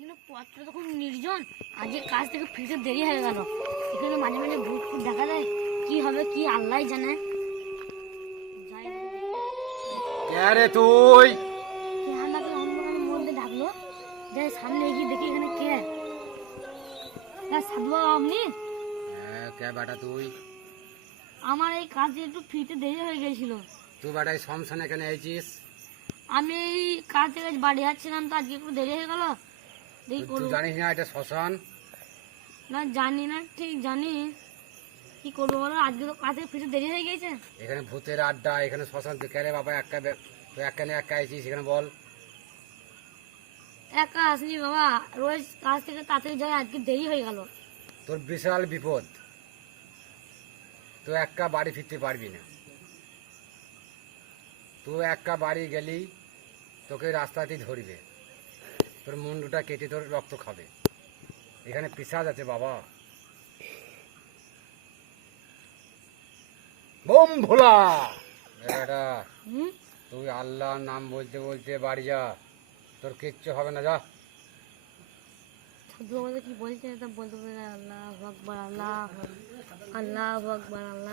এখানে পথটা তো খুব নির্জন, আজকে কাজ থেকে ফিরতে দেরি হয়ে গেল। এখানে মাঝে মাঝে ভূত ফুট দেখা যায়, কি হবে কি আল্লাহ জানে। কে তুই? কে আমাকে অন্ধকারের মধ্যে ডাকলো, যাই সামনে এগিয়ে দেখি এখানে কে। সাধু বাবা আপনি? কে বেটা তুই? আমার এই কাজে একটু ফিরতে দেরি হয়ে গেছিল। তুই বেটা এই শমশানে এখানে আইছিস? আমি এই কাজ থেকে বাড়ি যাচ্ছিলাম, তো আজকে একটু দেরি হয়ে গেল। দেখি তুই করবো জানিস না এটা শ্মশান? না, জানি না, ঠিক জানি কি করবো বলো, আজকে তো কাজ থেকে ফিরতে দেরি হয়ে গেছে। এখানে ভূতের আড্ডা, এখানে শ্মশান। তুই কে রে বাবা? তুই একা নিয়ে একা আইছিস এখানে, বল। একা আসনি বাবা, রোজ কাজ থেকে তাড়াতাড়ি যাই, আজকে দেরি হয়ে গেল। তোর বিশাল বিপদ, তুই একা বাড়ি ফিরতে পারবি না। তুই একা বাড়ি গেলি তোকে রাস্তাতেই ধরবে, তোর মুন্ডুটা কেটে তোর রক্ত খাবে। এখানে পিশাচ আছে বাবা। বোম ভোলা এটা। তুই আল্লাহর নাম বলতে বলতে বাড়ি যা, তোর কিচ্ছু হবে না, যা। সাধু বাবা কি বলছে তা বলতে বলতে আল্লাহ আকবার, আল্লাহ আল্লাহ আকবার, আল্লাহ।